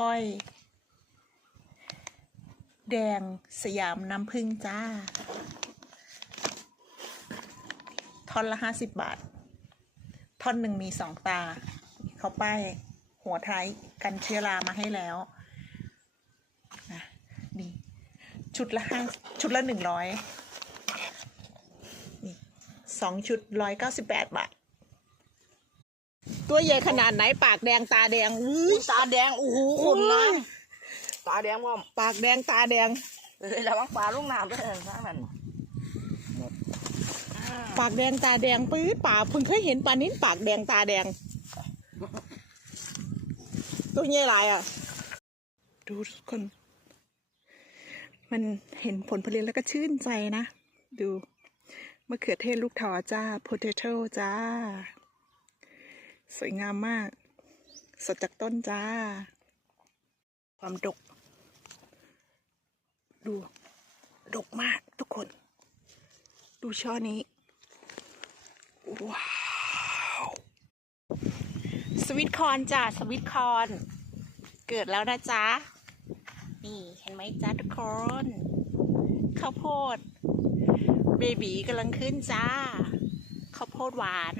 อ้อย แดงสยามน้ำผึ้งจ้าท่อนละห้าสิบบาท ท่อนหนึ่งมีสองตา เขาป้ายหัวท้ายกันเชื้อรามาให้แล้วนะนี่ชุดละห้าชุดละหนึ่งร้อยนี่สองชุดร้อยเก้าสิบแปดบาท ตัวใหญ่ขนาดไหนปากแดงตาแดงอู้อุ๊ยตาแดงโอ้โหคนนะโอ้ยตาแดงว่าปากแดงตาแดงเออระวังปลาลูกน้ำด้วยข้างนั้นปากแดงตาแดงปื๊ดป่าเพิ่งเคยเห็นปลานิ้นปากแดงตาแดง ตัวใหญ่หลายอะ ดูทุกคน มันเห็นผลผลิตแล้วก็ชื่นใจนะ ดูมะเขือเทศลูกถอจ้า potato จ้า สวยงามมาก สดจากต้นจ้า ความดก ดู ดกมากทุกคน ดูช่อนี้ ว้าว สวิตคอนจ้ะสวิตคอน เกิดแล้วนะจ๊ะ นี่เห็นไหมจ๊ะทุกคน ข้าวโพด เบบีกำลังขึ้นจ้า ข้าวโพดหวาน